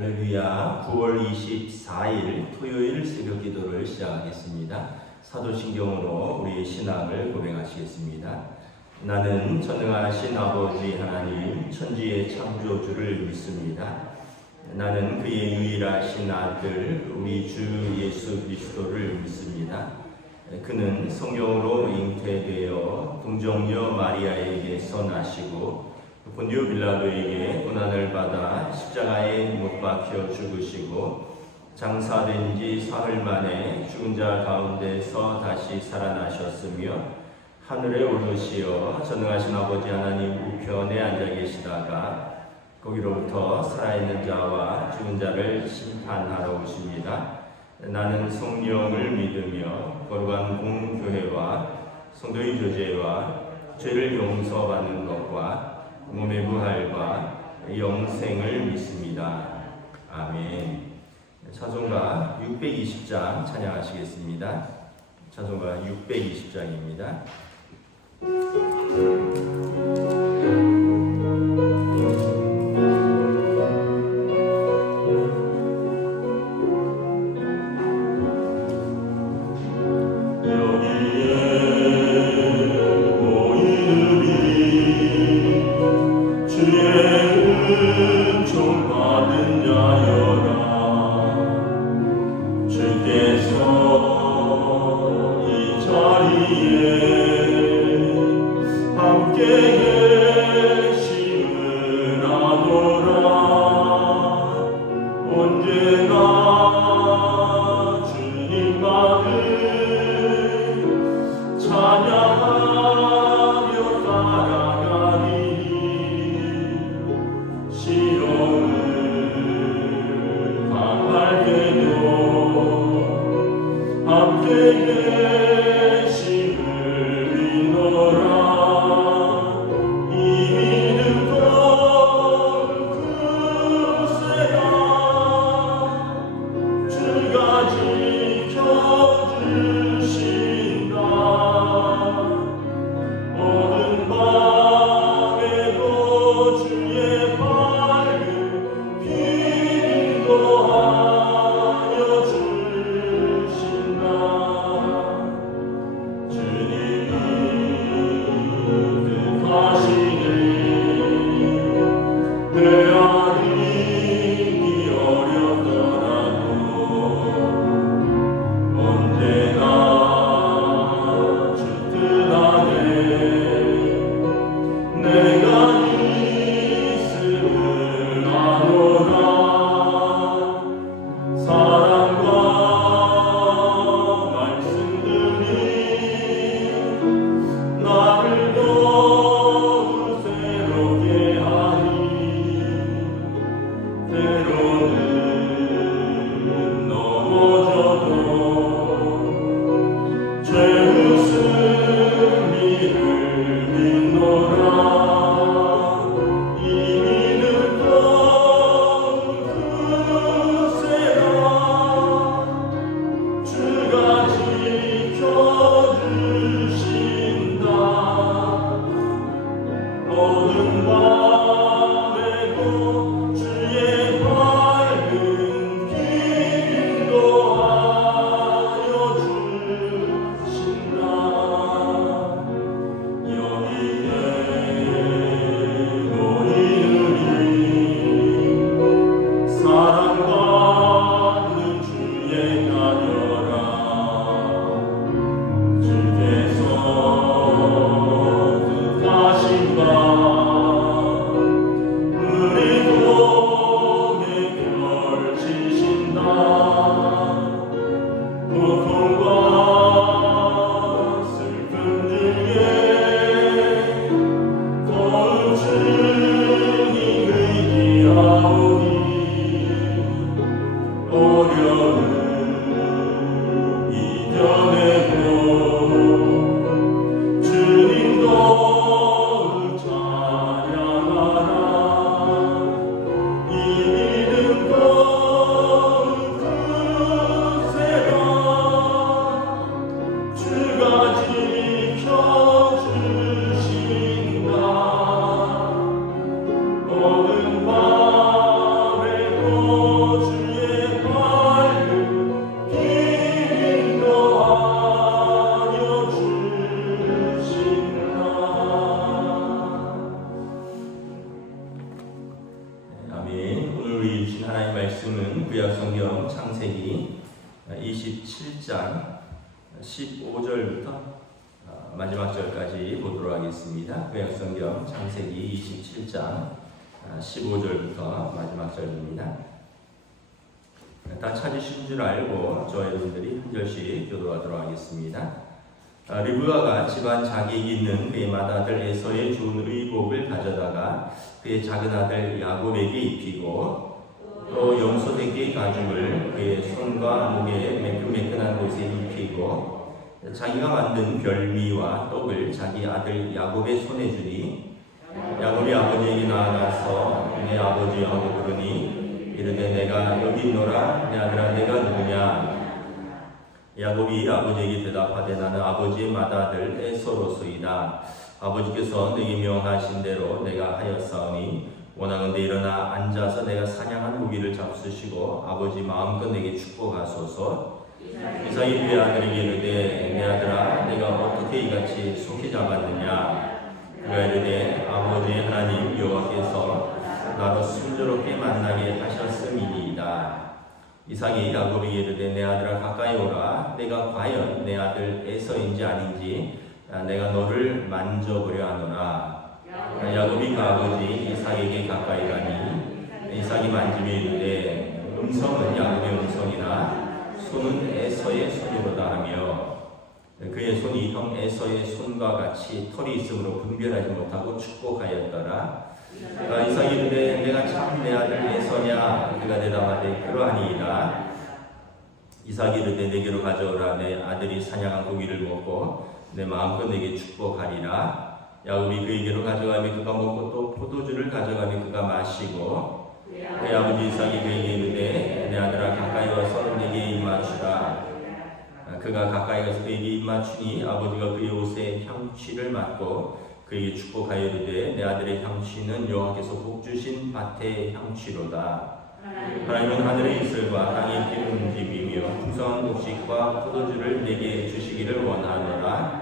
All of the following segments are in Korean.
할렐루야. 9월 24일 토요일 새벽 기도를 시작하겠습니다. 사도신경으로 우리의 신앙을 고백하시겠습니다. 나는 전능하신 아버지 하나님 천지의 창조주를 믿습니다. 나는 그의 유일하신 아들 우리 주 예수 그리스도를 믿습니다. 그는 성령으로 잉태되어 동정녀 마리아에게서 나시고 본디오 빌라도에게 고난을 받아 십자가에 못 박혀 죽으시고 장사된 지 사흘 만에 죽은 자 가운데서 다시 살아나셨으며 하늘에 오르시어 전능하신 아버지 하나님 우편에 앉아 계시다가 거기로부터 살아있는 자와 죽은 자를 심판하러 오십니다. 나는 성령을 믿으며 거룩한 공교회와 성도의 교제와 죄를 용서받는 것과 몸의 부활과 영생을 믿습니다. 아멘. 찬송가 620장 찬양하시겠습니다. 찬송가 620장입니다. 모든 밤에도 주의 하나님의 말씀은 구약성경 창세기 27장 15절부터 마지막 절까지 보도록 하겠습니다. 구약성경 창세기 27장 15절부터 마지막 절입니다. 다 찾으신 줄 알고 저와 여러분들이 한 절씩 교도하도록 하겠습니다. 리브가가 집안 자기에게 있는 그의 맏아들 에서의 좋은 의복을 가져다가 그의 작은 아들 야곱에게 입히고 또 염소새끼의 가죽을 그의 손과 목에 매끈매끈한 곳에 입히고 자기가 만든 별미와 떡을 자기 아들 야곱의 손에 주니 야곱이 아버지에게 나아가서 내 아버지 하고 부르니 이르되 내가 여기 있노라. 내 아들아 내가 누구냐. 야곱이 아버지에게 대답하되 나는 아버지의 맏아들 에서로소이다. 아버지께서 내게 명하신 대로 내가 하였사오니 원하건대 일어나 앉아서 내가 사냥한 고기를 잡수시고 아버지 마음껏 내게 축복하소서. 이삭이 그의 아들에게 이르되 내 아들아 내가 어떻게 이같이 속히 잡았느냐. 그가 이르되 아버지 하나님 여호와께서 나로 순조롭게 만나게 하셨음이니이다. 이삭이 야곱에게 이르되 내 아들아 가까이 오라. 내가 과연 내 아들 에서인지 아닌지 내가 너를 만져보려 하노라. 야곱이 그 아버지 이삭에게 가까이 가니 이삭이 만지며 이르되 음성은 야곱의 음성이나 손은 에서의 손이로다 하며 그의 손이 형 에서의 손과 같이 털이 있으므로 분별하지 못하고 축복하였더라. 이삭이 이르되 내가 참 내 아들 에서냐. 그가 대답하되 그러하니이다. 이삭이 이르되 내게로 가져오라. 내 아들이 사냥한 고기를 먹고 내 마음껏 내게 축복하리라. 야곱이 그에게로 가져가며 그가 먹고 또 포도주를 가져가며 그가 마시고 그의 아버지 이삭이 그에게 이르되 내 아들아 가까이 와서 내게 입맞추라. 그가 가까이 가서 그에게 입맞추니 아버지가 그의 옷에 향취를 맡고 그에게 축복하여 이르되 내 아들의 향취는 여호와께서 복 주신 밭의 향취로다. 하나님은 하늘의 이슬과 땅의 기름짐이며 풍성한 곡식과 포도주를 내게 주시기를 원하노라.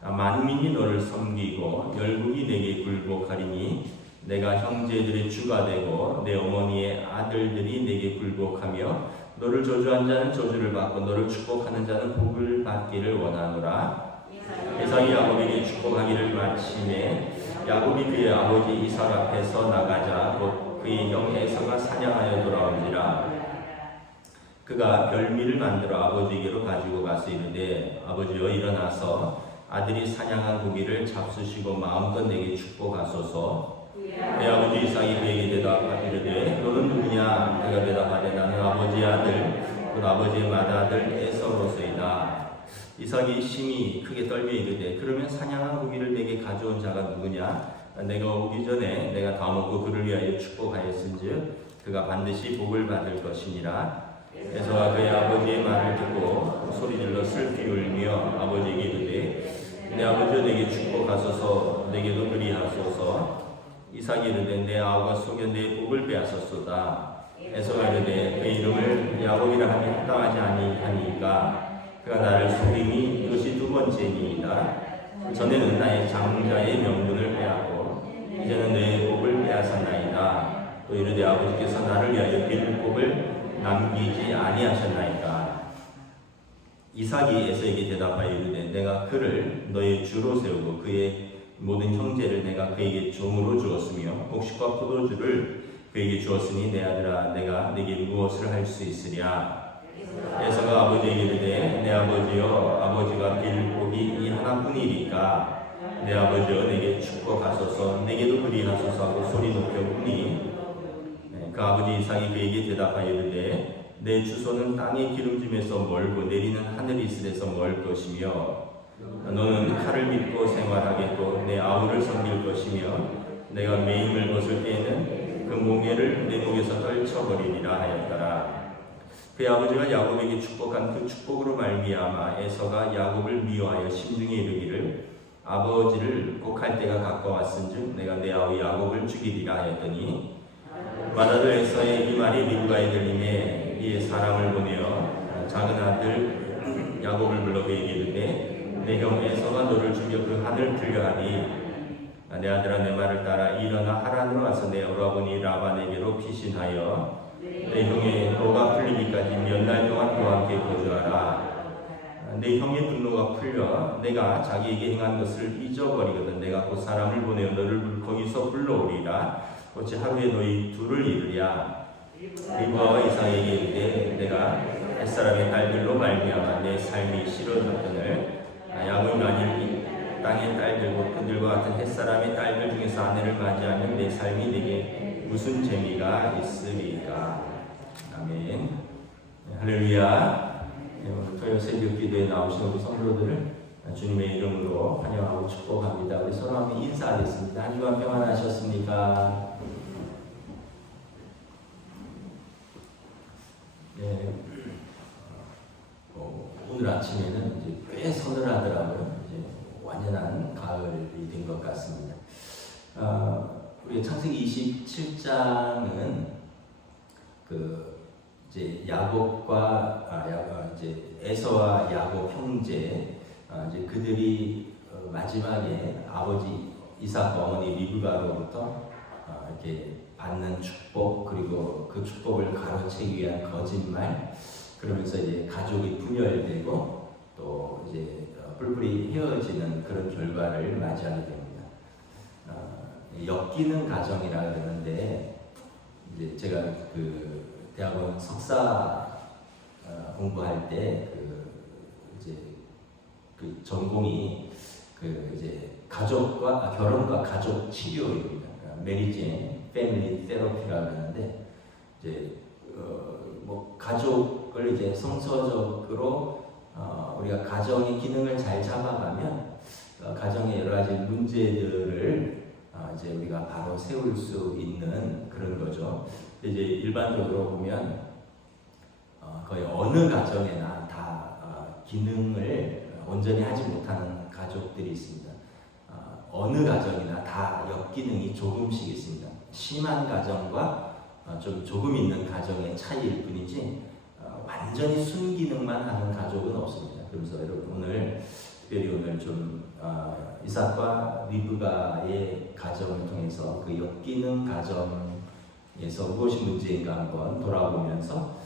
만민이 너를 섬기고 열국이 내게 굴복하리니 내가 형제들의 주가 되고 내 어머니의 아들들이 내게 굴복하며 너를 저주한 자는 저주를 받고 너를 축복하는 자는 복을 받기를 원하노라. 이삭이 야곱에게 축복하기를 마치매 야곱이 그의 아버지 이삭 앞에서 나가자 곧 그의 형 에서가 사냥하여 돌아온지라. 그가 별미를 만들어 아버지에게로 가지고 가서 이르되 아버지여 일어나서 아들이 사냥한 고기를 잡수시고 마음껏 내게 축복하소서. 내 아버지 이삭이 그에게 대답하기를 너는 누구냐. 그가 대답하되 나는 아버지의 아들 곧 아버지의 맏아들 에서로소이다. 이삭이 심히 크게 떨며 이르되 그러면 사냥한 고기를 내게 가져온 자가 누구냐. 내가 오기 전에 내가 다 먹고 그를 위하여 축복하였은즉 그가 반드시 복을 받을 것이니라. 에서가 그의 아버지의 말을 듣고 소리질러 슬피 울며 아버지에게 이르되 내 아버지여 내게 축복하소서. 내게도 그리하소서. 이삭이 이르되 내 아우가 속여 내 복을 빼앗았소다. 에서가 이르되 그 이름을 야곱이라 하면 합당하지 아니하니까 그가 나를 속임이 이것이 두 번째니이다. 전에는 나의 장자의 명분을 빼앗고 이제는 내 복을 빼앗았나이다. 또 이르되 아버지께서 나를 위하여 빌 복을 남기지 아니하셨나이까. 이삭이 에서에게 대답하여 이르되 내가 그를 너의 주로 세우고 그의 모든 형제를 내가 그에게 종으로 주었으며 곡식과 포도주를 그에게 주었으니 내 아들아 내가 내게 무엇을 할 수 있으랴. 에서가 아버지에게 이르되 내 아버지여 아버지가 빌 복이 이 하나뿐이니까 내 아버지여 내게 축복하소서. 내게도 그리하소서 하고 소리 높여 우니 그 아버지 이삭이 그에게 대답하여 이르되 내 주소는 땅의 기름짐에서 멀고 내리는 하늘 이슬에서 멀 것이며 너는 칼을 믿고 생활하겠고 내 아우를 섬길 것이며 내가 매임을 벗을 때에는 그 몽에를 내 목에서 떨쳐버리리라 하였더라. 그의 아버지가 야곱에게 축복한 그 축복으로 말미암아 에서가 야곱을 미워하여 심중에 이르기를 아버지를 곡할 때가 가까웠은즉 내가 내 아우 야곱을 죽이리라 하였더니 맏아들 에서의 이 말이 리브가에 들리매 이에 사람을 보내어 작은 아들 야곱을 불러 그에게 이르되 내 형 에서가 너를 죽여 그 하늘 들려하니 내 아들아 내 말을 따라 일어나 하란으로 와서 내 오라버니 라반에게로 피신하여 내 형의 너가 풀리기까지 몇 날 동안 그와 함께 거주하라. 내 형의 분노가 풀려 내가 자기에게 행한 것을 잊어버리거든 내가 곧 사람을 보내어 너를 거기서 불러오리라. 어찌 하루에 너희 둘을 이루랴. 리브와 이삭에게 이르되 내가 햇사람의 딸들로 말미암아 내 삶이 싫어졌거늘 야곱이 만일 땅의 딸들고 그들과 같은 햇사람의 딸들 중에서 아내를 맞이하면 내 삶이 내게 무슨 재미가 있으리까. 아멘. 할렐루야. 오늘 토요 새벽 기도에 나오신 우리 성도들을 주님의 이름으로 환영하고 축복합니다. 우리 서로 한번 인사하겠습니다. 한 주간 평안하셨습니까? 네. 오늘 아침에는 이제 꽤 서늘하더라고요. 이제 완연한 가을이 된 것 같습니다. 우리 창세기 27장은 이제 야곱과 이제 에서와 야곱 형제 이제 그들이 마지막에 아버지 이삭과 어머니 리브가로부터 이렇게 받는 축복 그리고 그 축복을 가로채기 위한 거짓말 그러면서 이제 가족이 분열되고 또 이제 뿔뿔이 헤어지는 그런 결과를 맞이하게 됩니다. 엮이는 가정이라 그러는데 이제 제가 대학원 석사 공부할 때 이제 전공이 이제 결혼과 가족 치료입니다. 메리지 패밀리 테라피라고 하는데 이제 가족을 이제 성서적으로 우리가 가정의 기능을 잘 잡아가면 가정의 여러 가지 문제들을 이제 우리가 바로 세울 수 있는 그런 거죠. 이제 일반적으로 보면 거의 어느 가정에나 다 기능을 온전히 하지 못하는 가족들이 있습니다. 어느 가정이나 다 역기능이 조금씩 있습니다. 심한 가정과 조금 있는 가정의 차이일 뿐이지 완전히 순기능만 하는 가족은 없습니다. 그래서 여러분 특별히 오늘 좀 이삭과 리브가의 가정을 통해서 그 역기능 가정에서 무엇이 문제인가 한번 돌아보면서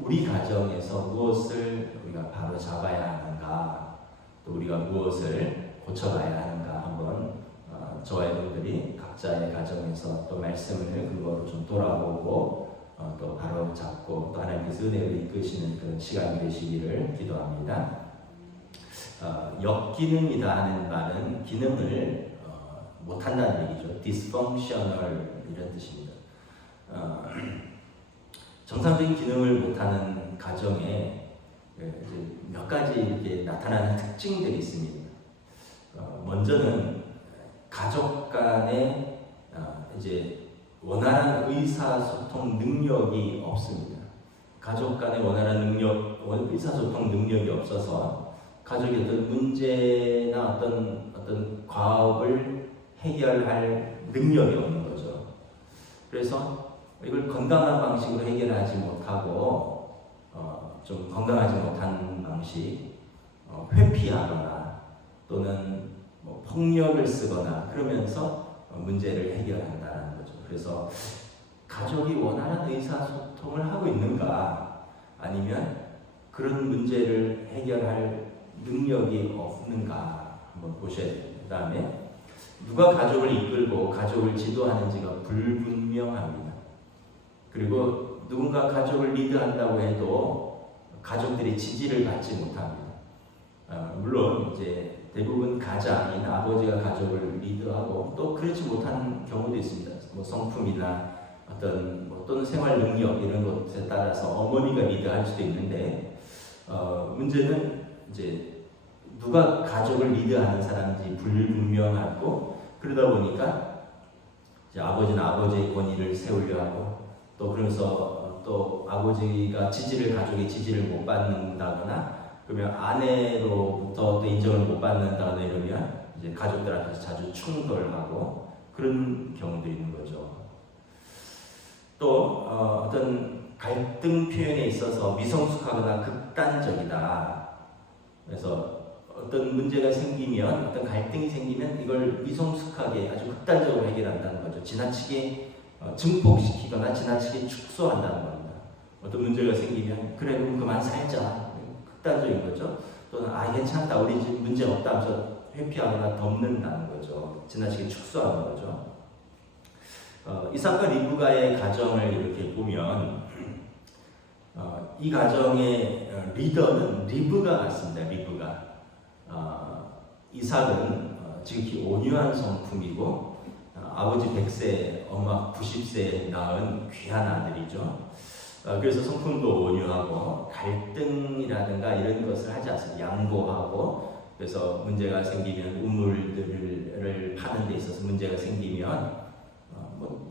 우리 가정에서 무엇을 우리가 바로 잡아야 하는가 또 우리가 무엇을 고쳐가야 하는가 한번 저와 여러분들이 각자의 가정에서 또 말씀을 근거로 좀 돌아보고 또 바로 잡고 또 하나님께서 은혜로 이끄시는 그런 시간이 되시기를 기도합니다. 역기능이다 하는 말은 기능을 못한다는 얘기죠. dysfunctional 이런 뜻입니다. 정상적인 기능을 못하는 가정에 이제 몇 가지 이렇게 나타나는 특징들이 있습니다. 먼저는 가족 간에 이제 원활한 의사소통 능력이 없습니다. 가족 간의 원활한 의사소통 능력이 없어서 가족의 어떤 문제나 어떤 과업을 해결할 능력이 없는 거죠. 그래서 이걸 건강한 방식으로 해결하지 못하고 좀 건강하지 못한 방식, 회피하거나 또는 폭력을 쓰거나 그러면서 문제를 해결한다는 거죠. 그래서 가족이 원활한 의사소통을 하고 있는가 아니면 그런 문제를 해결할 능력이 없는가 한번 보셔야 됩니다. 그 다음에 누가 가족을 이끌고 가족을 지도하는지가 불분명합니다. 그리고 누군가 가족을 리드한다고 해도 가족들이 지지를 받지 못합니다. 물론 이제 대부분 가장인 아버지가 가족을 리드하고 또 그렇지 못한 경우도 있습니다. 성품이나 또는 생활 능력 이런 것에 따라서 어머니가 리드할 수도 있는데 문제는 이제 누가 가족을 리드하는 사람인지 불분명하고 그러다 보니까 이제 아버지는 아버지의 권위를 세우려 하고 또 그러면서 또 아버지가 가족의 지지를 못 받는다거나 그러면 아내로부터 또 인정을 못 받는다거나 이러면 이제 가족들 앞에서 자주 충돌하고 그런 경우도 있는 거죠. 또 어떤 갈등 표현에 있어서 미성숙하거나 극단적이다. 그래서 어떤 문제가 생기면 어떤 갈등이 생기면 이걸 미성숙하게 아주 극단적으로 해결한다는 거죠. 지나치게 증폭시키거나 지나치게 축소한다는 겁니다. 어떤 문제가 생기면 그래 그럼 그만 살자, 극단적인 거죠. 또는 괜찮다, 우리 집 문제 없다 하면서 회피하거나 덮는다는 거죠. 지나치게 축소하는 거죠. 이삭과 리브가의 가정을 이렇게 보면 이 가정의 리더는 리브가 같습니다. 리브가. 이삭은 지극히 온유한 성품이고 아버지 100세, 엄마 90세에 낳은 귀한 아들이죠. 그래서 성품도 온유하고 갈등이라든가 이런 것을 하지 않습니다. 양보하고, 그래서 문제가 생기면 우물들을 파는 데 있어서 문제가 생기면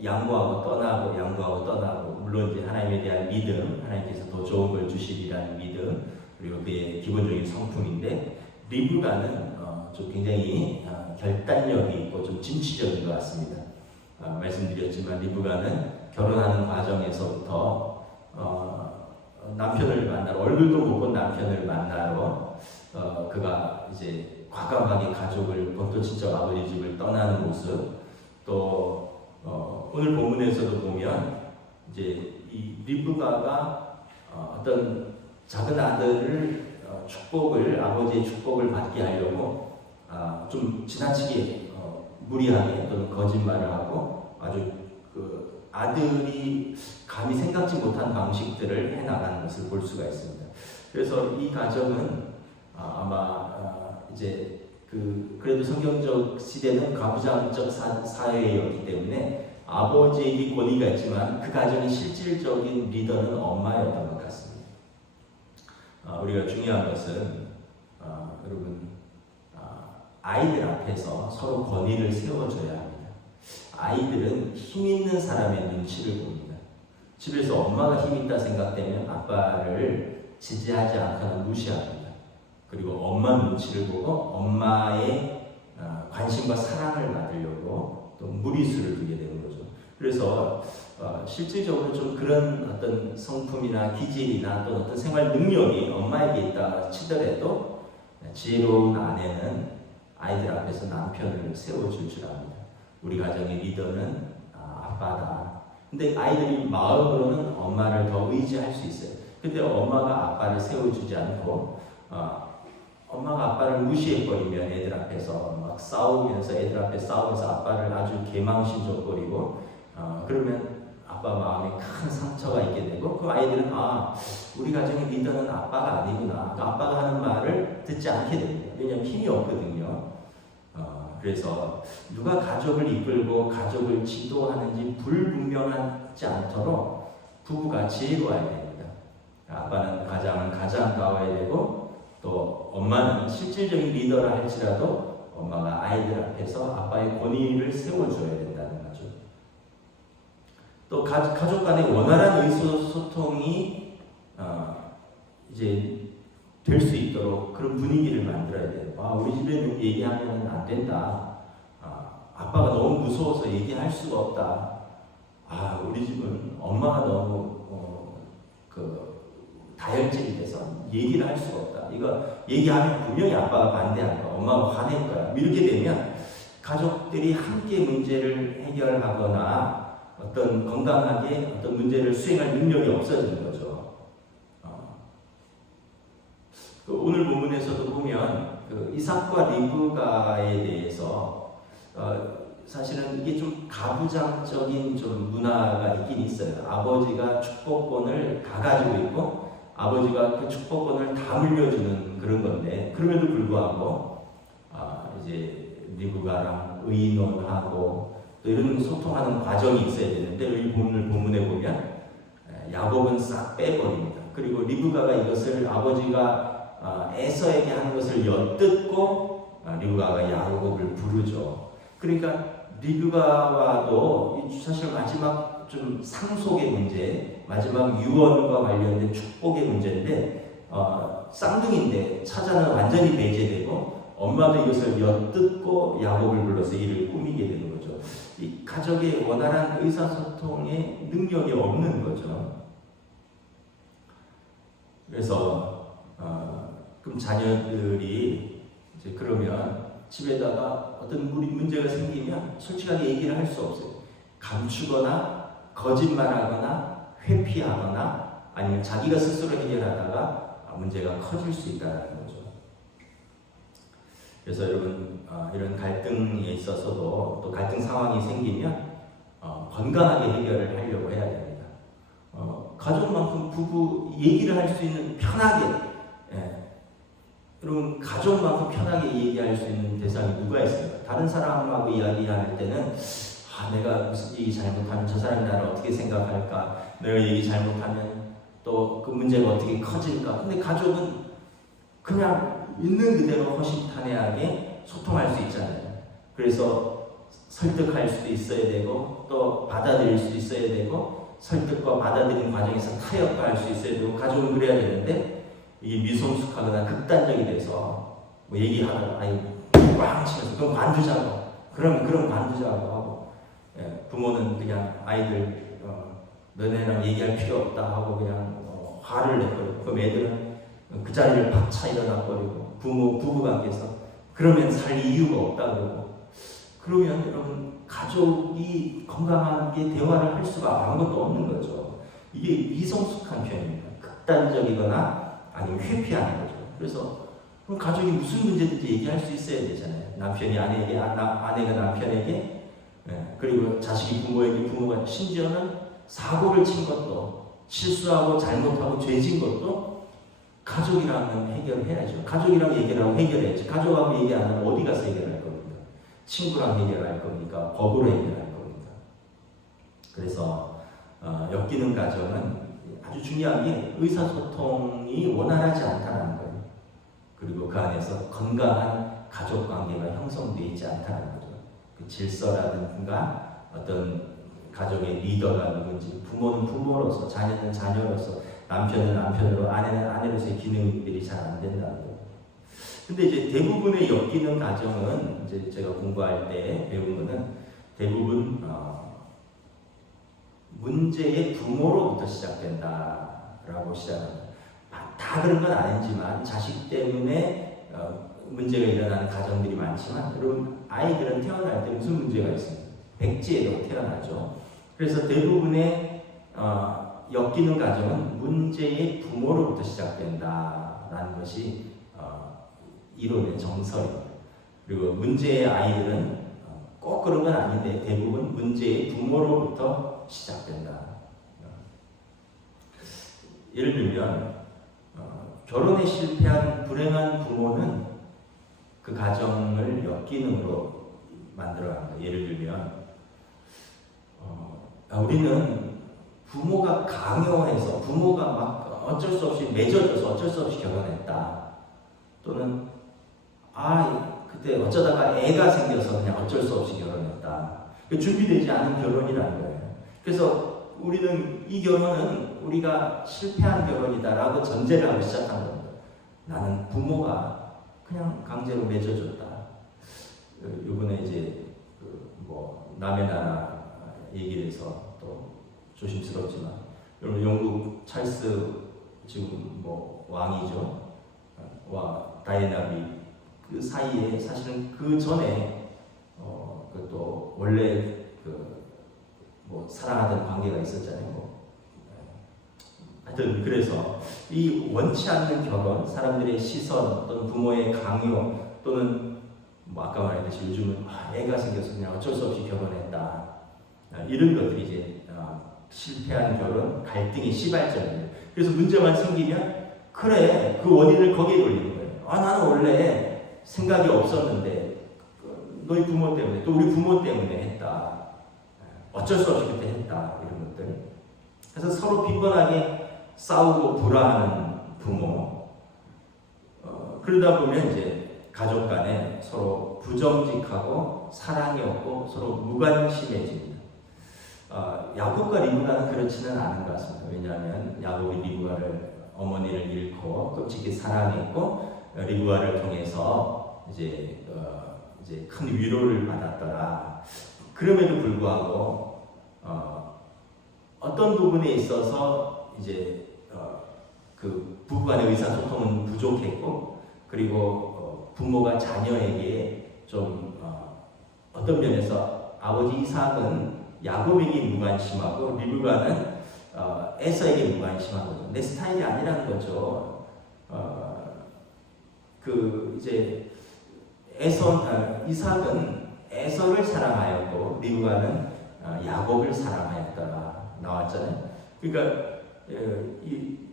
양보하고 떠나고, 물론 이제 하나님에 대한 믿음, 하나님께서 더 좋은 걸 주시리라는 믿음, 그리고 그의 기본적인 성품인데, 리브가는 좀 굉장히 결단력이 있고 좀 진취적인 것 같습니다. 말씀드렸지만 리브가는 결혼하는 과정에서부터 남편을 만나러, 얼굴도 못 본 남편을 만나러 그가 이제 과감하게 가족을 본토 친척 아버지 집을 떠나는 모습, 또 오늘 본문에서도 보면 이제 이 리브가가 어떤 작은 아들을 축복을, 아버지의 축복을 받게 하려고 좀 지나치게 무리하게 또는 거짓말을 하고 아주 그 아들이 감히 생각지 못한 방식들을 해나가는 것을 볼 수가 있습니다. 그래서 이 가정은 아마 이제 그래도 성경적 시대는 가부장적 사회였기 때문에 아버지에게 권위가 있지만 그 가정의 실질적인 리더는 엄마였던 것 같습니다. 우리가 중요한 것은 여러분, 아이들 앞에서 서로 권위를 세워줘야 합니다. 아이들은 힘 있는 사람의 눈치를 봅니다. 집에서 엄마가 힘 있다 생각되면 아빠를 지지하지 않거나 무시합니다. 그리고 엄마 눈치를 보고 엄마의 관심과 사랑을 받으려고 또 무리수를 두게 되는 거죠. 그래서 실질적으로 좀 그런 어떤 성품이나 기질이나 또 어떤 생활 능력이 엄마에게 있다 치더라도 지혜로운 아내는 아이들 앞에서 남편을 세워줄 줄 압니다. 우리 가정의 리더는 아빠다. 근데 아이들이 마음으로는 엄마를 더 의지할 수 있어요. 근데 엄마가 아빠를 세워주지 않고 엄마가 아빠를 무시해버리면 애들 앞에서 막 싸우면서, 애들 앞에 싸우면서 아빠를 아주 개망신적거리고 그러면 아빠 마음에 큰 상처가 있게 되고, 그 아이들은 우리 가정의 리더는 아빠가 아니구나, 아빠가 하는 말을 듣지 않게 됩니다. 왜냐하면 힘이 없거든요. 그래서 누가 가족을 이끌고 가족을 지도하는지 불분명하지 않도록 부부가 지혜로워야 됩니다. 아빠는 가장 가워야 되고, 또 엄마는 실질적인 리더라 할지라도 엄마가 아이들 앞에서 아빠의 권위를 세워줘야 된다는 거죠. 또 가족 간의 원활한 의사소통이 이제 될 수 있도록 그런 분위기를 만들어야 돼요. 우리 집에는 얘기하면 안 된다. 아빠가 너무 무서워서 얘기할 수가 없다. 우리 집은 엄마가 너무 다혈질이 돼서 얘기를 할 수가 없다. 이거 얘기하면 분명히 아빠가 반대할 거야. 엄마가 화낼 거야. 이렇게 되면 가족들이 함께 문제를 해결하거나 어떤 건강하게 어떤 문제를 수행할 능력이 없어지는 거죠. 오늘 본문에서도 보면 이삭과 리브가에 대해서 사실은 이게 좀 가부장적인 좀 문화가 있긴 있어요. 아버지가 축복권을 다 가지고 있고 아버지가 그 축복권을 다 물려주는 그런 건데, 그럼에도 불구하고 이제 리브가랑 의논하고 또 이런 소통하는 과정이 있어야 되는데, 이 본문에 보면 야곱은 싹 빼버립니다. 그리고 리브가가 이것을 아버지가 에서에게 하는 것을 엿듣고 리브가가 야곱을 부르죠. 그러니까 리브가와도 사실 마지막 좀 상속의 문제, 마지막 유언과 관련된 축복의 문제인데 쌍둥이인데 차자는 완전히 배제되고 엄마도 이것을 엿듣고 야곱을 불러서 이를 꾸미게 되는 거죠. 이 가족의 원활한 의사소통의 능력이 없는 거죠. 그래서 그럼 자녀들이 이제 그러면 집에다가 어떤 문제가 생기면 솔직하게 얘기를 할 수 없어요. 감추거나 거짓말하거나 회피하거나 아니면 자기가 스스로 해결하다가 문제가 커질 수 있다는 거죠. 그래서 여러분 이런 갈등에 있어서도 또 갈등 상황이 생기면 건강하게 해결을 하려고 해야 됩니다. 가족만큼 부부 얘기를 할 수 있는 편하게 여러분 가족만큼 편하게 얘기할 수 있는 대상이 누가 있습니까? 다른 사람하고 이야기할 때는 내가 무슨 얘기 잘못하면 저 사람이 나를 어떻게 생각할까? 내가 얘기 잘못하면 또 그 문제가 어떻게 커질까? 근데 가족은 그냥 있는 그대로 허심탄회하게 소통할 수 있잖아요. 그래서 설득할 수도 있어야 되고 또 받아들일 수 있어야 되고 설득과 받아들이는 과정에서 타협도 할 수 있어야 되고 가족은 그래야 되는데 이게 미성숙하거나 극단적이 돼서 뭐 얘기하다가 꽝 치면서 그럼 관두자고 그럼 관두자고 하고 부모는 그냥 아이들 너네랑 얘기할 필요 없다 하고 그냥 화를 내버리고 그럼 애들은 그 자리를 박차 일어나버리고 부부관계에서 그러면 살 이유가 없다 그러고 그러면 여러분 가족이 건강하게 대화를 할 수가 아무것도 없는 거죠. 이게 미성숙한 편입니다. 극단적이거나 아니면 회피하는 거죠. 그래서 그럼 가족이 무슨 문제든지 얘기할 수 있어야 되잖아요. 남편이 아내에게, 아내가 남편에게, 그리고 자식이 부모에게, 부모가 심지어는 사고를 친 것도 실수하고 잘못하고 죄진 것도 가족이랑은 해결해야죠. 가족이랑 얘기하고 해결해야죠. 가족하고 얘기 안 하면 어디 가서 해결할 겁니까? 친구랑 해결할 겁니까? 법으로 해결할 겁니까? 그래서 엮이는 가정은 아주 중요한 게 의사소통이 원활하지 않다는 거예요. 그리고 그 안에서 건강한 가족관계가 형성되어 있지 않다는 거죠. 그 질서라든가 어떤 가족의 리더가 누군지, 부모는 부모로서, 자녀는 자녀로서, 남편은 남편으로, 아내는 아내로서의 기능들이 잘 안 된다는 거예요. 근데 이제 대부분의 엮이는 가정은 이제 제가 공부할 때 배운 거는 대부분 문제의 부모로부터 시작된다라고 시작합니다. 다 그런 건 아니지만 자식 때문에 문제가 일어나는 가정들이 많지만 여러분 아이들은 태어날 때 무슨 문제가 있습니까? 백지에도 태어나죠. 그래서 대부분의 엮이는 가정은 문제의 부모로부터 시작된다라는 것이 이론의 정설입니다. 그리고 문제의 아이들은 꼭 그런 건 아닌데 대부분 문제의 부모로부터 시작된다. 예를 들면 결혼에 실패한 불행한 부모는 그 가정을 엮이는으로 만들어갑니다. 예를 들면 우리는 부모가 강요해서 부모가 막 어쩔 수 없이 맺어줘서 어쩔 수 없이 결혼했다. 또는 그때 어쩌다가 애가 생겨서 그냥 어쩔 수 없이 결혼했다. 준비되지 않은 결혼이라는 거예요. 그래서 우리는 이 결혼은 우리가 실패한 결혼이다라고 전제를 하고 시작한 겁니다. 나는 부모가 그냥 강제로 맺어줬다. 이번에 이제 남의 나라 얘기를 해서 또 조심스럽지만 여러분 영국 찰스 지금 왕이죠. 다이애나비 그 사이에 사실은 그 전에 또 원래 사랑하던 관계가 있었잖아요. 하여튼 그래서 이 원치 않는 결혼, 사람들의 시선 또는 부모의 강요 또는 아까 말했듯이 요즘은 애가 생겨서 그냥 어쩔 수 없이 결혼했다. 이런 것들이 이제 실패한 결혼, 갈등의 시발점이에요. 그래서 문제만 생기면 그래 그 원인을 거기에 돌리는 거예요. 나는 원래 생각이 없었는데 너희 부모 때문에 또 우리 부모 때문에 했다. 어쩔 수 없이 그때 했다. 이런 것들. 그래서 서로 빈번하게 싸우고 불화하는 부모. 그러다 보면 이제 가족 간에 서로 부정직하고 사랑이 없고 서로 무관심해집니다. 야곱과 리브가는 그렇지는 않은 것 같습니다. 왜냐하면 야곱이 리브가를 어머니를 잃고 끔찍히 사랑했고 리브가를 통해서 이제 큰 위로를 받았더라. 그럼에도 불구하고 어떤 부분에 있어서 이제 그 부부간의 의사소통은 부족했고 그리고 부모가 자녀에게 좀 어떤 면에서 아버지 이삭은 야곱에게 무관심하고 리브가는 에서에게 무관심한 거죠. 내 스타일이 아니라는 거죠. 이제 이삭은 에서를 사랑하였고 리브가는 야곱을 사랑하였더라 나왔잖아요. 그러니까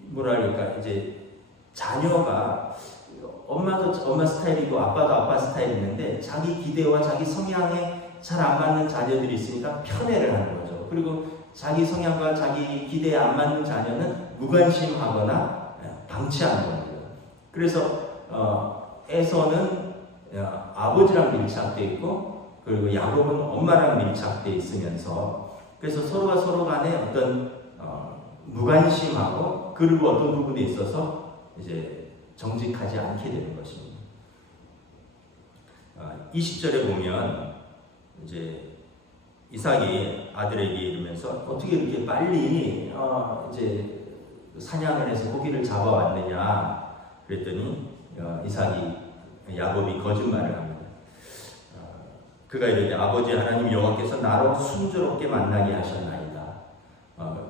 뭐랄까 이제 자녀가 엄마 스타일이고 아빠도 아빠 스타일이 있는데 자기 기대와 자기 성향에 잘 안 맞는 자녀들이 있으니까 편애를 하는 거죠. 그리고 자기 성향과 자기 기대에 안 맞는 자녀는 무관심하거나 방치하는 겁니다. 그래서 에서는 아버지랑 밀착되어 있고 그리고 야곱은 엄마랑 밀착되어 있으면서 그래서 서로가 서로 간에 어떤 무관심하고 그리고 어떤 부분에 있어서 이제 정직하지 않게 되는 것입니다. 20절에 보면 이제 이삭이 아들에게 이르면서 어떻게 이렇게 빨리 이제 사냥을 해서 고기를 잡아왔느냐 그랬더니 야곱이 거짓말을 합니다. 그가 이르되 아버지 하나님 여호와께서 나로 순조롭게 만나게 하셨나이다.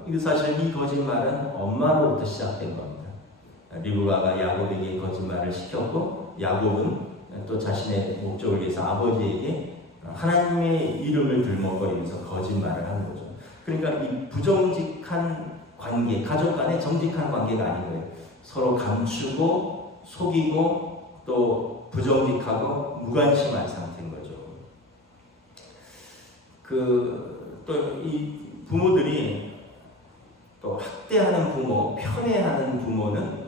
이거 사실 이 거짓말은 엄마로부터 시작된 겁니다. 리브가가 야곱에게 거짓말을 시켰고 야곱은 또 자신의 목적을 위해서 아버지에게 하나님의 이름을 들먹거리면서 거짓말을 하는 거죠. 그러니까 이 부정직한 관계, 가족 간의 정직한 관계가 아닌 거예요. 서로 감추고 속이고 또 부정직하고 무관심한 상태인 거죠. 또 이 부모들이 또 학대하는 부모, 편애하는 부모는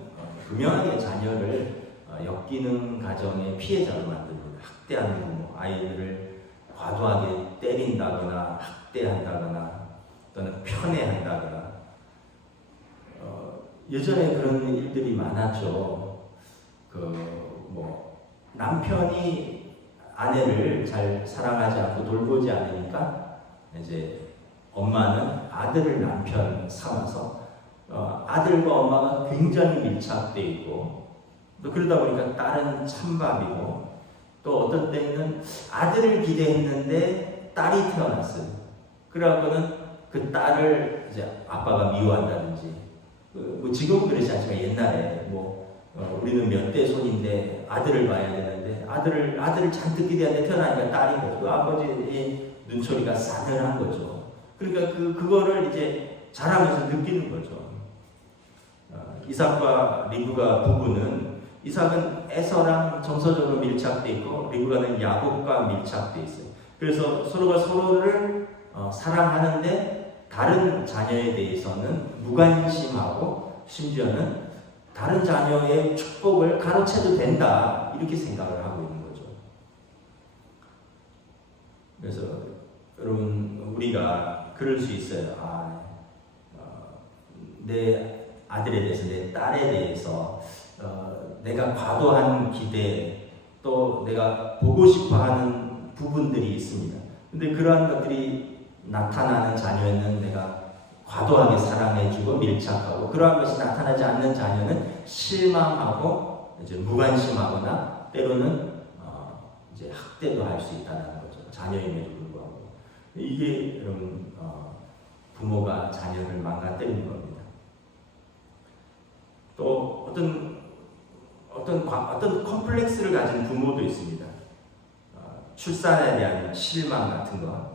분명하게 자녀를 엮이는 가정의 피해자로 만듭니다. 학대하는 부모, 아이들을 과도하게 때린다거나 학대한다거나 또는 편애한다거나 예전에 그런 일들이 많았죠. 남편이 아내를 잘 사랑하지 않고 돌보지 않으니까 이제 엄마는 아들을 남편 삼아서 아들과 엄마가 굉장히 밀착되어 있고 또 그러다 보니까 딸은 찬밥이고 또 어떤 때는 아들을 기대했는데 딸이 태어났어요. 그래갖고는 그 딸을 이제 아빠가 미워한다든지 지금은 그렇지 않지만 옛날에 우리는 몇 대 손인데 아들을 봐야 되는데 아들을 잔뜩 기대하는데 태어나니까 딸인 거죠. 그 아버지의 눈초리가 싸늘한 거죠. 그러니까 그거를 이제 자라면서 느끼는 거죠. 이삭과 리브가 부부는 이삭은 에서랑 정서적으로 밀착돼 있고 리브가는 야곱과 밀착돼 있어요. 그래서 서로가 서로를 사랑하는데 다른 자녀에 대해서는 무관심하고 심지어는 다른 자녀의 축복을 가로채도 된다 이렇게 생각을 하고 있는 거죠. 그래서 여러분 우리가 그럴 수 있어요. 내 아들에 대해서 내 딸에 대해서 내가 과도한 기대 또 내가 보고 싶어하는 부분들이 있습니다. 근데 그러한 것들이 나타나는 자녀는 내가 과도하게 사랑해주고 밀착하고 그러한 것이 나타나지 않는 자녀는 실망하고 이제 무관심하거나 때로는 이제 학대도 할 수 있다는 거죠. 자녀임에도 불구하고 이게 여러분 부모가 자녀를 망가뜨리는 겁니다. 또 어떤 컴플렉스를 가진 부모도 있습니다. 출산에 대한 실망 같은 거,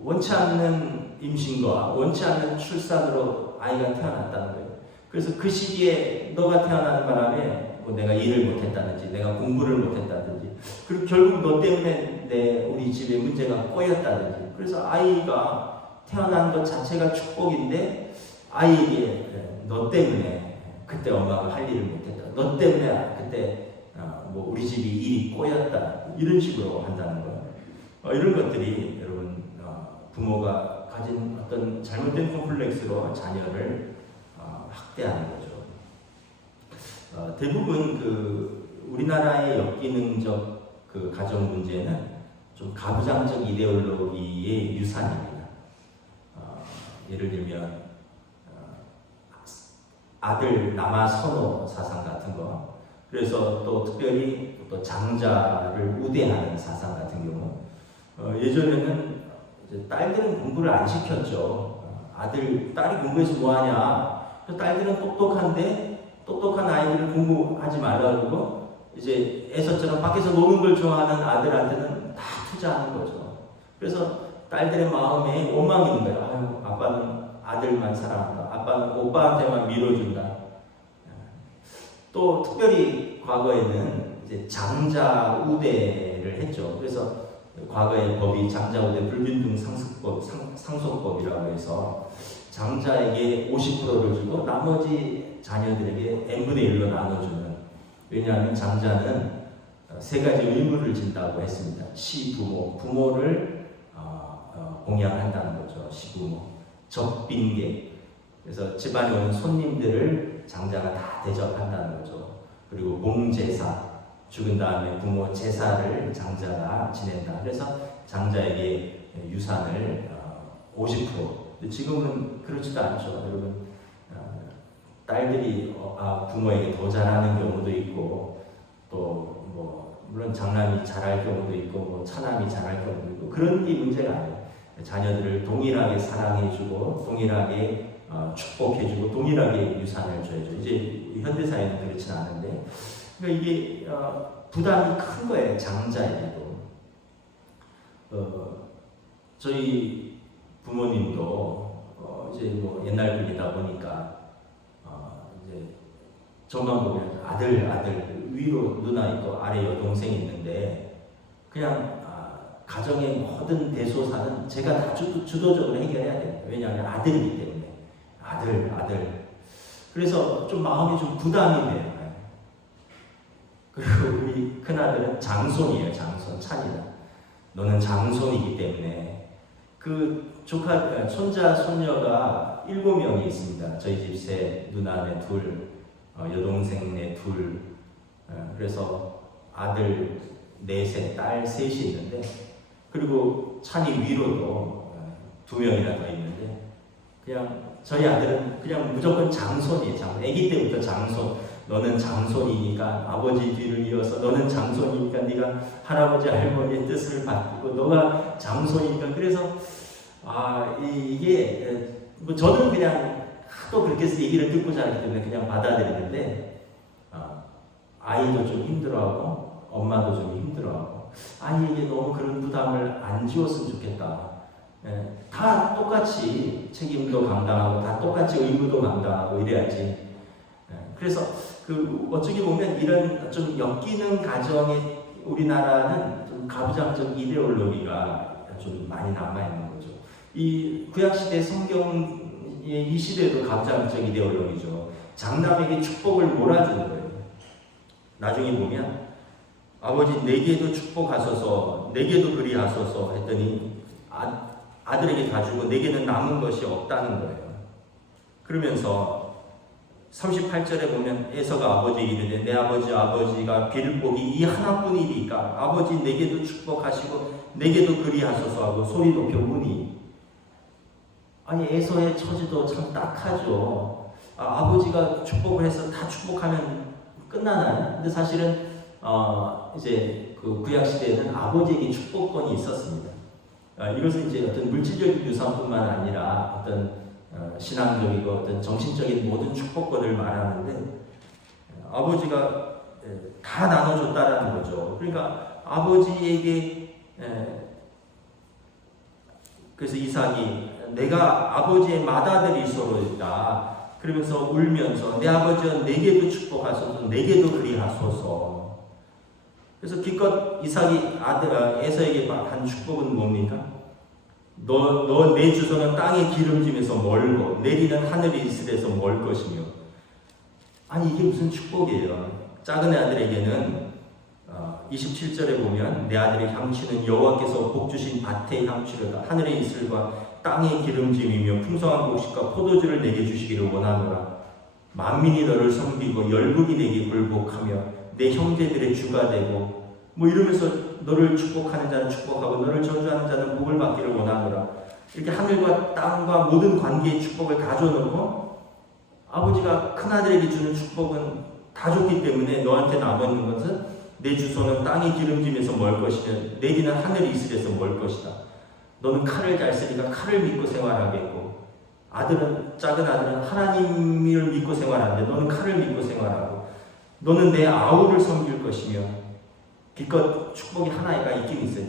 원치 않는 임신과 원치 않는 출산으로 아이가 태어났다는 거예요. 그래서 그 시기에 너가 태어나는 바람에 내가 일을 못했다든지 내가 공부를 못했다든지 그리고 결국 너 때문에 우리 집에 문제가 꼬였다든지 그래서 아이가 태어난 것 자체가 축복인데 아이에게 너 때문에 그때 엄마가 할 일을 못했다. 너 때문에 그때 우리 집이 일이 꼬였다. 이런 식으로 한다는 거예요. 이런 것들이 여러분 부모가 가진 어떤 잘못된 콤플렉스로 자녀를 학대하는 거죠. 대부분 우리나라의 역기능적 가정 문제는 좀 가부장적 이데올로기의 유산입니다. 예를 들면 아들 남아 선호 사상 같은 거, 그래서 또 특별히 또 장자를 우대하는 사상 같은 경우, 예전에는 이제 딸들은 공부를 안 시켰죠. 딸이 공부해서 뭐하냐. 딸들은 똑똑한 아이들은 공부하지 말라고 그러고, 이제 에서처럼 밖에서 노는 걸 좋아하는 아들한테는 다 투자하는 거죠. 그래서 딸들의 마음에 원망이 있는 거예요. 아유, 아빠는 아들만 사랑한다. 아빠는 오빠한테만 밀어준다. 또 특별히 과거에는 이제 장자 우대를 했죠. 그래서 과거의 법이 장자 우대 불균등 상속법이라고 해서 장자에게 50%를 주고 나머지 자녀들에게 n분의 1로 나눠주는. 왜냐하면 장자는 세 가지 의무를 진다고 했습니다. 시부모, 부모를 공양한다는 거죠. 시부모, 접빈계, 그래서 집안에 오는 손님들을 장자가 다 대접한다는 거죠. 그리고 공제사, 죽은 다음에 부모 제사를 장자가 지낸다. 그래서 장자에게 유산을 50%. 지금은 그렇지도 않죠. 여러분, 딸들이 부모에게 더 잘하는 경우도 있고, 또 물론 장남이 잘할 경우도 있고, 차남이 잘할 경우도 있고, 그런 게 문제가 아니에요. 자녀들을 동일하게 사랑해주고, 동일하게 축복해주고, 동일하게 유산을 줘야죠. 이제 현대사회는 그렇진 않은데, 그러니까 이게 부담이 큰 거예요. 장자에게도. 저희 부모님도 이제 옛날 분이다 보니까 이제 저만 보면 아들 위로 누나 있고 아래 여동생이 있는데, 그냥 가정의 모든 대소사는 제가 다 주도적으로 해결해야 됩니다. 왜냐하면 아들이기 때문에. 아들. 그래서 좀 마음이 좀 부담이 돼요. 그리고 우리 큰아들은 장손이에요. 장손, 찬이다. 너는 장손이기 때문에. 그 손자, 손녀가 7명이 있습니다. 저희 집 셋, 누나네 2, 여동생네 2. 그래서 아들 4셋, 딸 3이 있는데, 그리고 찬이 위로도 2명이나 더 있는데, 그냥 저희 아들은 그냥 무조건 장손이에요. 아기 때부터 장손. 너는 장손이니까 아버지 뒤를 이어서, 너는 장손이니까 네가 할아버지 할머니의 뜻을 받고, 너가 장손이니까. 그래서 이게 저는 그냥 하도 그렇게 해서 얘기를 듣고 자랐기 때문에 그냥 받아들이는데, 아이도 좀 힘들어하고 엄마도 좀 힘들어하고, 이게 너무 그런 부담을 안 지웠으면 좋겠다. 다 똑같이 책임도 감당하고 다 똑같이 의무도 감당하고 이래야지. 그래서 어쩌게 보면 이런 좀 엮이는 가정에 우리나라는 좀 가부장적 이데올로기가 좀 많이 남아있는 거죠. 이 구약시대 성경의 이 시대도 가부장적 이데올로기죠. 장남에게 축복을 몰아주는 거예요. 나중에 보면 아버지 내게도 축복하소서, 내게도 그리하소서 했더니 아들에게 다 주고 내게는 남은 것이 없다는 거예요. 그러면서 38절에 보면 에서가 아버지에게 이르되 내 아버지가 비를 보기 이 하나뿐이니까 아버지 내게도 축복하시고 내게도 그리하소서 하고 소리 높여 우니. 에서의 처지도 참 딱하죠. 아버지가 축복을 해서 다 축복하면 끝나나요? 근데 사실은 이제 그 구약 시대에는 아버지에게 축복권이 있었습니다. 이것은 이제 어떤 물질적인 유산뿐만 아니라 어떤 신앙적이고 어떤 정신적인 모든 축복권을 말하는데, 아버지가 다 나눠줬다라는 거죠. 그러니까 아버지에게 그래서 이삭이 내가 아버지의 맏아들이소로다 그러면서 울면서 내 아버지여 내게도 축복하소서, 내게도 그리하소서. 그래서 기껏 이삭이 에서에게 한 축복은 뭡니까? 너 내 주소는 땅의 기름짐에서 멀고 내리는 하늘의 이슬에서 멀 것이며. 이게 무슨 축복이에요? 작은 아들에게는 27절에 보면 내 아들의 향취는 여호와께서 복 주신 밭의 향취로다. 하늘의 이슬과 땅의 기름짐이며 풍성한 곡식과 포도주를 내게 주시기를 원하노라. 만민이 너를 섬기고 열국이 내게 굴복하며 내 형제들의 주가 되고 이러면서 너를 축복하는 자는 축복하고 너를 저주하는 자는 복을 받기를 원하노라. 이렇게 하늘과 땅과 모든 관계의 축복을 다 줘놓고 아버지가 큰아들에게 주는 축복은 다 줬기 때문에 너한테 남아있는 것은 내 주소는 땅의 기름짐에서 멀 것이며 내리는 하늘의 이슬에서 멀 것이다. 너는 칼을 잘 쓰니까 칼을 믿고 생활하겠고, 작은 아들은 하나님을 믿고 생활하는데 너는 칼을 믿고 생활하고, 너는 내 아우를 섬길 것이며, 기껏 축복이 하나가 있긴 있어요.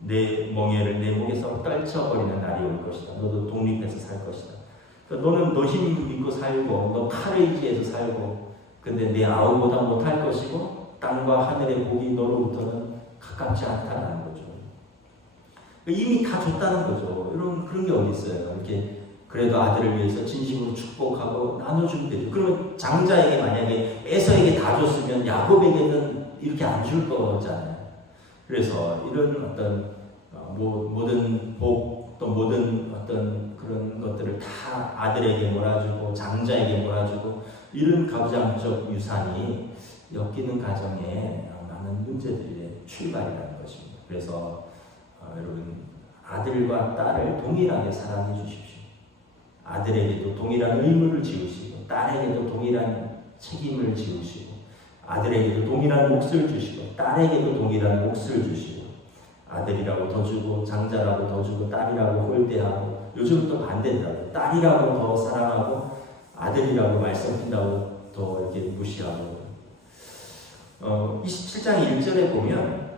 내 멍에를 내 목에서 떨쳐버리는 날이 올 것이다. 너도 독립해서 살 것이다. 그러니까 너는 너 힘 믿고 살고, 너 칼을 의지해서 살고, 근데 내 아우보다 못할 것이고, 땅과 하늘의 복이 너로부터는 가깝지 않다는 거죠. 이미 다 줬다는 거죠. 그런 게 어디 있어요? 이렇게 그래도 아들을 위해서 진심으로 축복하고 나눠주면 되죠. 그러면 장자에게 만약에 에서에게 다 줬으면 야곱에게는 이렇게 안 줄 거잖아요. 그래서 이런 어떤 모든 복, 또 모든 어떤 그런 것들을 다 아들에게 몰아주고 장자에게 몰아주고, 이런 가부장적 유산이 엮이는 가정에 많은 문제들의 출발이라는 것입니다. 그래서 여러분, 아들과 딸을 동일하게 사랑해 주십시오. 아들에게도 동일한 의무를 지우시고, 딸에게도 동일한 책임을 지우시고, 아들에게도 동일한 몫을 주시고, 딸에게도 동일한 몫을 주시고, 아들이라고 더 주고, 장자라고 더 주고, 딸이라고 홀대하고, 요즘은 또 반대입니다. 딸이라고 더 사랑하고, 아들이라고 말썽핀다고 더 이렇게 무시하고. 27장 1절에 보면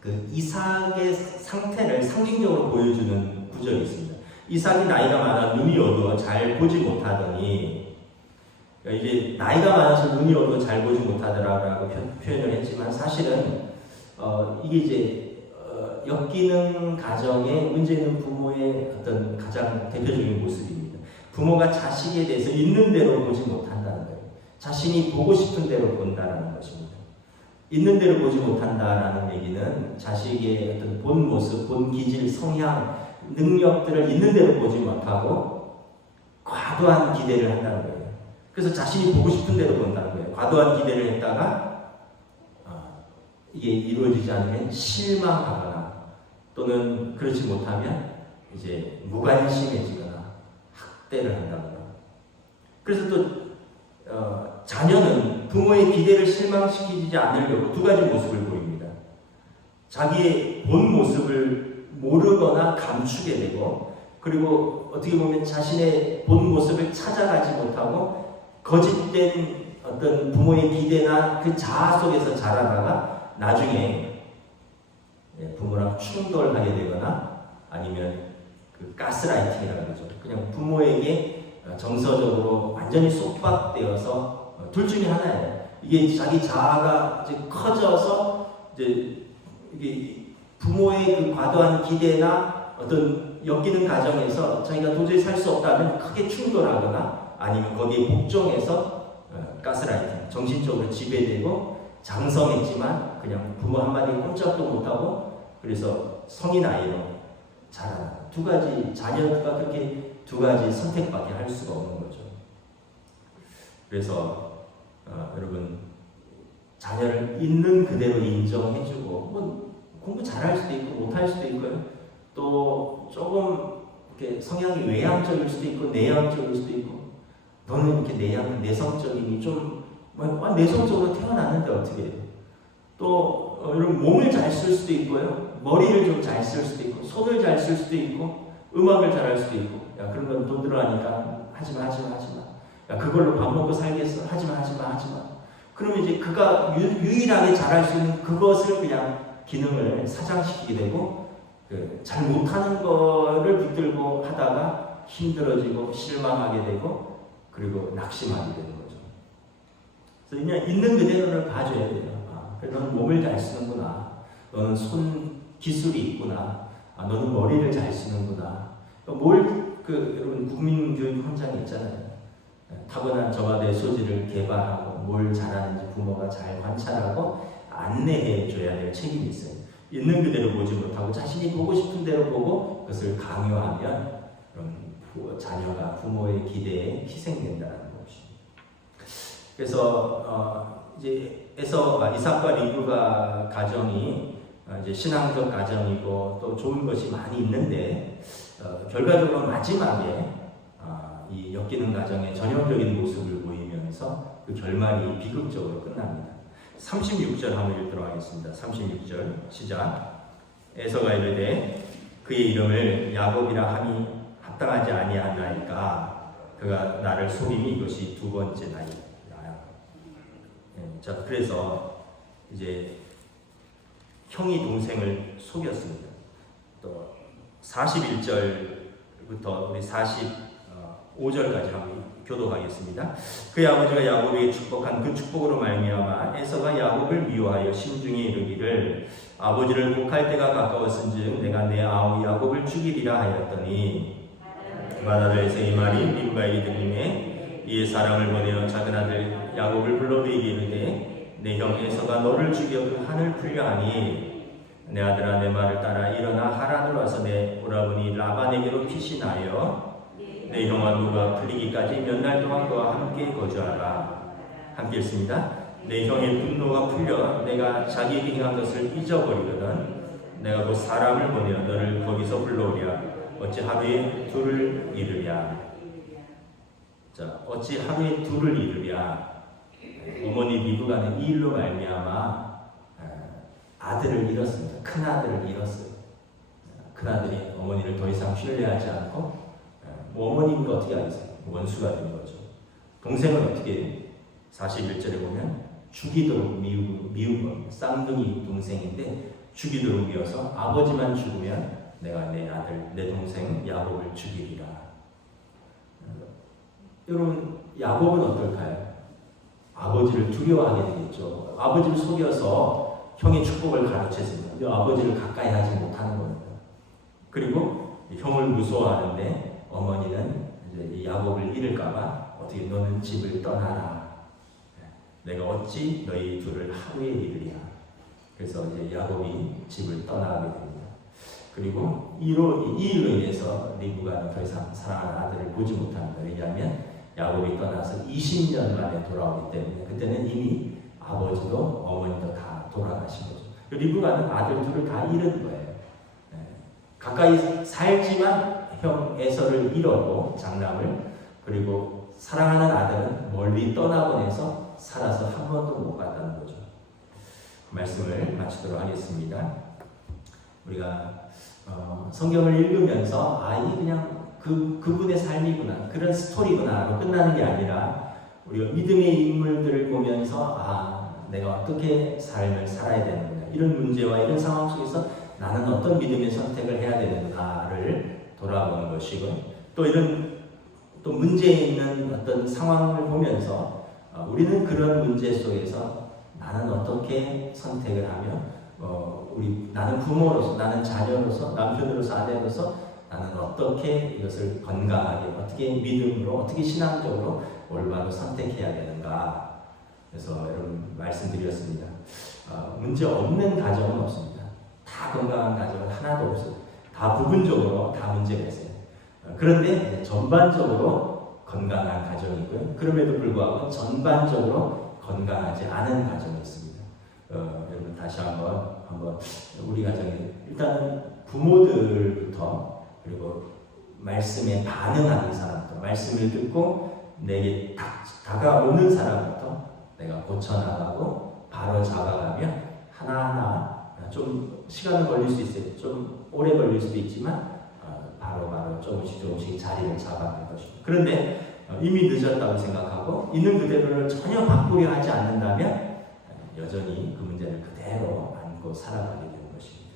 그 이삭의 상태를 상징적으로 보여주는 구절이 있습니다. 이삭이 나이가 많아 눈이 어두워 잘 보지 못하더니, 이제 나이가 많아서 눈이 어두워 잘 보지 못하더라라고 표현을 했지만, 사실은 이게 이제 엮이는 가정에 문제 있는 부모의 어떤 가장 대표적인 모습입니다. 부모가 자식에 대해서 있는 대로 보지 못한다는 거예요. 자신이 보고 싶은 대로 본다는 것입니다. 있는 대로 보지 못한다라는 얘기는 자식의 어떤 본 모습, 본 기질, 성향, 능력들을 있는 대로 보지 못하고 과도한 기대를 한다는 거예요. 그래서 자신이 보고 싶은 대로 본다는 거예요. 과도한 기대를 했다가 이게 이루어지지 않으면 실망하거나, 또는 그렇지 못하면 이제 무관심해지거나 학대를 한다거나. 그래서 또 자녀는 부모의 기대를 실망시키지 않으려고 두 가지 모습을 보입니다. 자기의 본 모습을 모르거나 감추게 되고, 그리고 어떻게 보면 자신의 본 모습을 찾아가지 못하고 거짓된 어떤 부모의 기대나 그 자아 속에서 자라다가 나중에 부모랑 충돌하게 되거나, 아니면 그 가스라이팅이라는 거죠. 그냥 부모에게 정서적으로 완전히 속박되어서, 둘 중에 하나예요. 이게 자기 자아가 이제 커져서 이제 이게 부모의 그 과도한 기대나 어떤 엮이는 가정에서 자기가 도저히 살 수 없다면 크게 충돌하거나, 아니면 거기에 복종해서 가스라이팅, 정신적으로 지배되고 장성했지만 그냥 부모 한마디 꼼짝도 못하고, 그래서 성인 아이로 자라는 두 가지, 자녀가 그렇게 두 가지 선택밖에 할 수가 없는 거죠. 그래서 여러분, 자녀를 있는 그대로 인정해주고, 뭐 공부 잘할 수도 있고 못할 수도 있고요. 또 조금 이렇게 성향이 외향적일 수도 있고 내향적일 수도 있고, 너는 이렇게 내성적이니 좀 내성적으로 태어났는데 어떻게 해요? 또 여러분, 몸을 잘 쓸 수도 있고요. 머리를 좀 잘 쓸 수도 있고, 손을 잘 쓸 수도 있고, 음악을 잘할 수도 있고. 야, 그런 건 돈 들어가니까 하지마. 야, 그걸로 밥 먹고 살겠어. 하지마. 그러면 이제 그가 유일하게 잘할 수 있는 그것을 그냥 기능을 사장시키게 되고, 잘 못하는 거를 붙들고 하다가 힘들어지고 실망하게 되고, 그리고 낙심하게 되는 거죠. 그래서 그냥 있는 그대로를 봐줘야 돼요. 너는 몸을 잘 쓰는구나. 너는 손 기술이 있구나. 너는 머리를 잘 쓰는구나. 여러분, 국민교육 현장에 있잖아요. 타고난 저마다의 소질을 개발하고 뭘 잘하는지 부모가 잘 관찰하고 안내해 줘야 될 책임이 있어요. 있는 그대로 보지 못하고 자신이 보고 싶은 대로 보고 그것을 강요하면 자녀가 부모의 기대에 희생된다는 것입니다. 그래서 이제 이삭과 리브가 가정이 이제 신앙적 가정이고 또 좋은 것이 많이 있는데, 결과적으로 마지막에 이 엮이는 가정의 전형적인 모습을 보이면서 그 결말이 비극적으로 끝납니다. 36절 한번 읽도록 하겠습니다. 36절 시작. 에서가 이르되 그의 이름을 야곱이라 함이 합당하지 아니하나이까 그가 나를 속임이 이것이 두 번째 나이다. 자, 그래서 이제 형이 동생을 속였습니다. 또 41절부터 우리 45절까지 한번 교독하겠습니다. 그의 아버지가 야곱에게 축복한 그 축복으로 말미암아 에서가 야곱을 미워하여 심중에 이르기를 아버지를 곡할 때가 가까웠은즉 내가 내 아우 야곱을 죽이리라 하였더니 맏아들 이 말이 리브가에게 들리매 이에 사람을 보내어 작은 아들 야곱을 불러 그에게 이르되 내 형 에서가 너를 죽여 그 한을 풀려 하니 내 아들아 내 말을 따라 일어나 하란으로 와서 내 오라버니 라반에게로 피신하여 내 형과 누가 풀리기까지 몇 날 동안 그와 함께 거주하라. 함께 읽습니다. 내 형의 분노가 풀려 내가 자기에게 행한 것을 잊어버리거든 내가 곧 사람을 보내어 너를 거기서 불러오랴. 어찌 하루에 둘을 이르랴. 자, 어찌 하루에 둘을 이르랴. 어머니 리브가는 이 일로 말미암아 아들을 잃었습니다. 큰 아들을 잃었어요. 큰 아들이 어머니를 더 이상 신뢰하지 않고 어머니가 어떻게 하겠어요? 원수가 된 거죠. 동생은 어떻게 41절에 보면 죽이도록 미운 겁니다. 쌍둥이 동생인데 죽이도록 미워서 아버지만 죽으면 내가 내 아들, 내 동생 야곱을 죽이리라. 여러분, 야곱은 어떨까요? 아버지를 두려워하게 되겠죠. 아버지를 속여서 형의 축복을 가르쳤습니다. 아버지를 가까이 하지 못하는 겁니다. 그리고 형을 무서워하는데 어머니는 이제 이 야곱을 잃을까봐 어떻게 너는 집을 떠나라. 내가 어찌 너희 둘을 하루에 잃으랴. 그래서 이제 야곱이 집을 떠나게 됩니다. 그리고 이 일로 인해서 리브가는 더 이상 사랑하는 아들을 보지 못합니다. 왜냐하면 야곱이 떠나서 20년 만에 돌아오기 때문에 그때는 이미 아버지도 어머니도 다 돌아가신 거죠. 리브가는 아들 둘을 다 잃은 거예요. 가까이 살지만 형 에서를 잃었고 장남을, 그리고 사랑하는 아들은 멀리 떠나보내서 살아서 한 번도 못 봤다는 거죠. 그 말씀을 마치도록 하겠습니다. 우리가 성경을 읽으면서 이게 그냥 그분의 삶이구나, 그런 스토리구나로 끝나는 게 아니라 우리가 믿음의 인물들을 보면서 내가 어떻게 삶을 살아야 되는구나, 이런 문제와 이런 상황 속에서 나는 어떤 믿음의 선택을 해야 되는가를 돌아보는 것이고, 또 이런 또 문제에 있는 어떤 상황을 보면서 우리는 그런 문제 속에서 나는 어떻게 선택을 하며 나는 부모로서, 나는 자녀로서, 남편으로서, 아내로서 나는 어떻게 이것을 건강하게, 어떻게 믿음으로, 어떻게 신앙적으로 올바로 선택해야 되는가. 그래서 여러분 말씀드렸습니다. 문제 없는 가정은 없습니다. 다 건강한 가정은 하나도 없어요. 다 부분적으로 다 문제가 있어요. 그런데 전반적으로 건강한 가정이고요. 그럼에도 불구하고 전반적으로 건강하지 않은 가정이 있습니다. 여러분 다시 한번 우리 가정에 일단은 부모들부터, 그리고 말씀에 반응하는 사람부터, 말씀을 듣고 내게 다가오는 사람부터 내가 고쳐나가고 바로 잡아가면 하나하나 좀 시간은 걸릴 수 있어요. 좀 오래 걸릴 수도 있지만 바로 조금씩 자리를 잡아갈 것입니다. 그런데 이미 늦었다고 생각하고 있는 그대로를 전혀 바꾸려 하지 않는다면 여전히 그 문제를 그대로 안고 살아가게 되는 것입니다.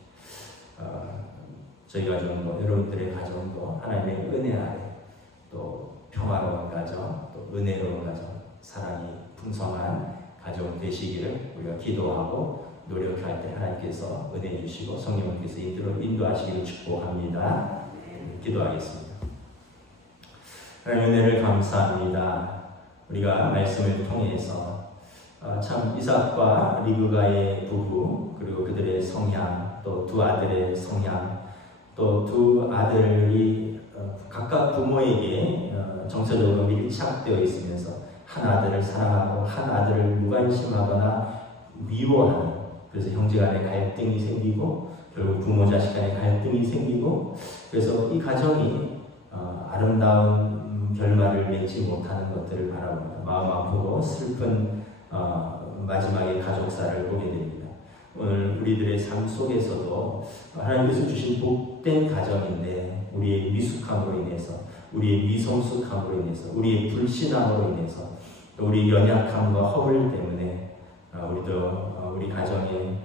저희 가정도, 여러분들의 가정도 하나님의 은혜 아래 또 평화로운 가정, 또 은혜로운 가정, 사랑이 풍성한 가정 되시기를 우리가 기도하고 노력할 때 하나님께서 은혜 주시고 성령님께서 인도하시기를 축복합니다. 기도하겠습니다. 하나님 은혜를 감사합니다. 우리가 말씀을 통해서 참 이삭과 리브가의 부부, 그리고 그들의 성향, 또 두 아들의 성향, 또 두 아들이 각각 부모에게 정서적으로 밀착되어 있으면서 한 아들을 사랑하고 한 아들을 무관심하거나 미워하는, 그래서 형제간의 갈등이 생기고 결국 부모 자식 간의 갈등이 생기고, 그래서 이 가정이 아름다운 결말을 맺지 못하는 것들을 바라봅니다. 마음 아프고 슬픈 마지막에 가족사를 보게 됩니다. 오늘 우리들의 삶 속에서도 하나님께서 주신 못된 가정인데 우리의 미숙함으로 인해서, 우리의 미성숙함으로 인해서, 우리의 불신함으로 인해서, 또 우리 연약함과 허물 때문에 우리도 우리 가정의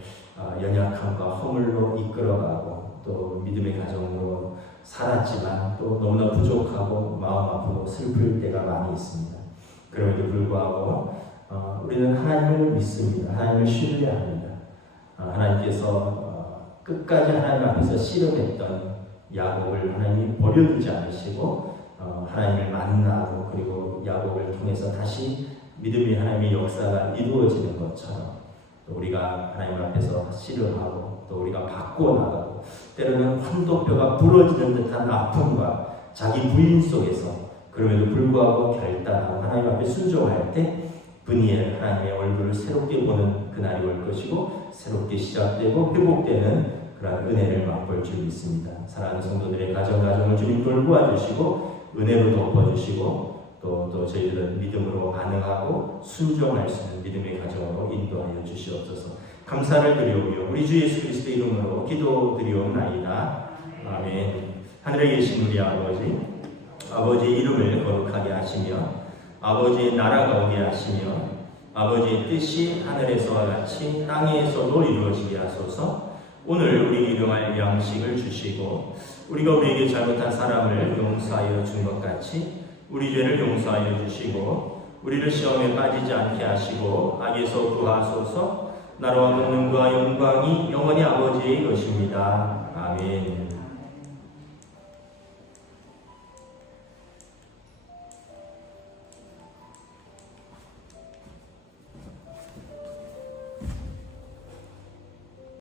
연약함과 허물로 이끌어가고 또 믿음의 가정으로 살았지만 또 너무나 부족하고 마음 아프고 슬플 때가 많이 있습니다. 그럼에도 불구하고 우리는 하나님을 믿습니다. 하나님을 신뢰합니다. 하나님께서 끝까지 하나님 앞에서 씨름했던 야곱을 하나님이 버려두지 않으시고 하나님을 만나고 그리고 야곱을 통해서 다시 믿음의 하나님의 역사가 이루어지는 것처럼 또 우리가 하나님 앞에서 씨름하고 또 우리가 바꿔나가고 때로는 환도뼈가 부러지는 듯한 아픔과 자기 부인 속에서 그럼에도 불구하고 결단하고 하나님 앞에 순종할 때 분이엘 하나님의 얼굴을 새롭게 보는 그날이 올 것이고 새롭게 시작되고 회복되는 그런 은혜를 맛볼 줄 믿습니다. 사랑하는 성도들의 가정을 주님 돌보아주시고 은혜로 덮어주시고 또 저희들은 믿음으로 반응하고 순종할 수 있는 믿음의 가정으로 인도하여 주시옵소서. 감사를 드리오며 우리 주 예수 그리스도의 이름으로 기도드리옵나이다. 아멘. 하늘에 계신 우리 아버지의 이름을 거룩하게 하시며 아버지의 나라가 오게 하시며 아버지의 뜻이 하늘에서와 같이 땅에서도 이루어지게 하소서. 오늘 우리 일용할 양식을 주시고 우리가 우리에게 잘못한 사람을 용서하여 준 것 같이 우리 죄를 용서하여 주시고 우리를 시험에 빠지지 않게 하시고 악에서 구하소서. 나라와 권능과 영광이 영원히 아버지의 것입니다. 아멘.